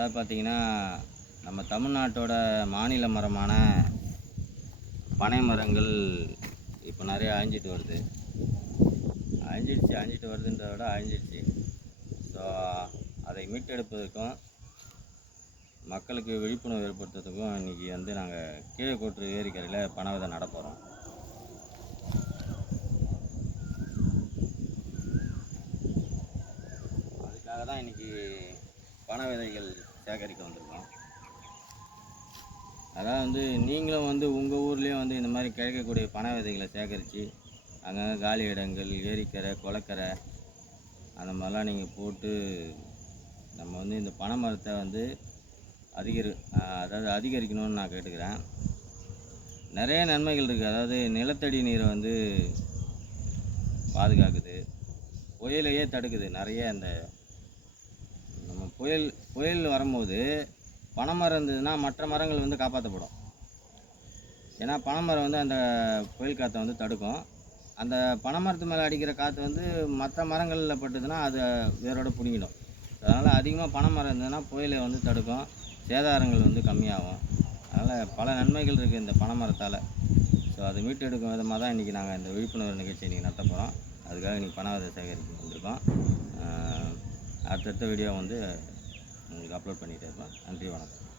அதாவது பார்த்திங்கன்னா நம்ம தமிழ்நாட்டோட மாநில மரமான பனை மரங்கள் இப்போ நிறைய அழிஞ்சிட்டு வருது. அழிஞ்சிடுச்சு அழிஞ்சிட்டு வருதுன்றத விட அழிஞ்சிடுச்சு. ஸோ அதை மீட்டெடுப்பதற்கும் மக்களுக்கு விழிப்புணர்வு ஏற்படுத்துறதுக்கும் இன்றைக்கி வந்து நாங்கள் கீழக்கோட்டு ஏரிக்கரையில் பனை விதை அதுக்காக தான் இன்றைக்கி பண விதைகள் சேகரிக்க வந்திருக்கோம். அதாவது வந்து நீங்களும் வந்து உங்கள் ஊர்லேயும் வந்து இந்த மாதிரி கிடைக்கக்கூடிய பனை விதைகளை சேகரித்து அங்கங்கே காலி இடங்கள் ஏரிக்கரை குளக்கரை அந்த மாதிரிலாம் நீங்கள் போட்டு நம்ம வந்து இந்த பனை மரத்தை வந்து அதிகரி அதாவது அதிகரிக்கணும்னு நான் கேட்டுக்கிறேன். நிறைய நன்மைகள் இருக்குது அதாவது நிலத்தடி நீரை வந்து பாதுகாக்குது. புயலையே தடுக்குது. நிறைய அந்த புயல் புயல் வரும்போது பனைமரம் இருந்ததுன்னா மற்ற மரங்கள் வந்து காப்பாற்றப்படும் ஏன்னா பனைமரம் வந்து அந்த புயல் காற்றை வந்து தடுக்கும். அந்த பனைமரத்து மேலே அடிக்கிற காற்று வந்து மற்ற மரங்களில் பட்டுதுன்னா அதை வேரோடு பிடிங்கிடும். அதனால் அதிகமாக பனைமரம் இருந்ததுன்னா புயலை வந்து தடுக்கும். சேதாரங்கள் வந்து கம்மியாகும். அதனால் பல நன்மைகள் இருக்குது இந்த பனைமரத்தால் ஸோ அதை மீட்டெடுக்கும் விதமாக தான் இன்றைக்கி நாங்கள் இந்த விழிப்புணர்வு நிகழ்ச்சி இன்றைக்கி நடத்த போகிறோம் அதுக்காக இன்றைக்கி பண விதை சேகரிக்க வந்திருக்கோம். அடுத்தடுத்த வீடியோ வந்து உங்களுக்கு அப்லோட் பண்ணிகிட்டே இருப்பேன். நன்றி வணக்கம்.